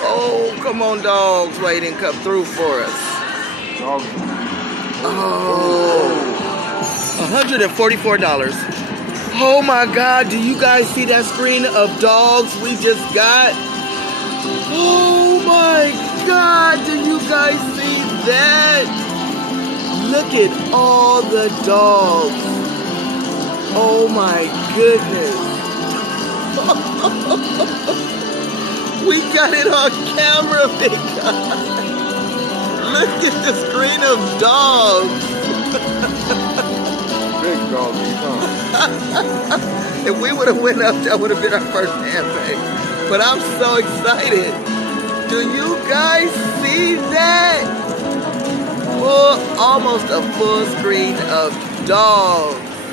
Oh, come on, dogs. Why he didn't come through for us? Dogs. Oh, $144. Oh my God, do you guys see that screen of dogs we just got? Oh my God, do you guys see that? Look at all the dogs. Oh my goodness. We got it on camera, big guy. Look at the screen of dogs. Big doggy, huh? If we would have went up, that would have been our first campaign. But I'm so excited. Do you guys see that? Almost a full screen of dogs.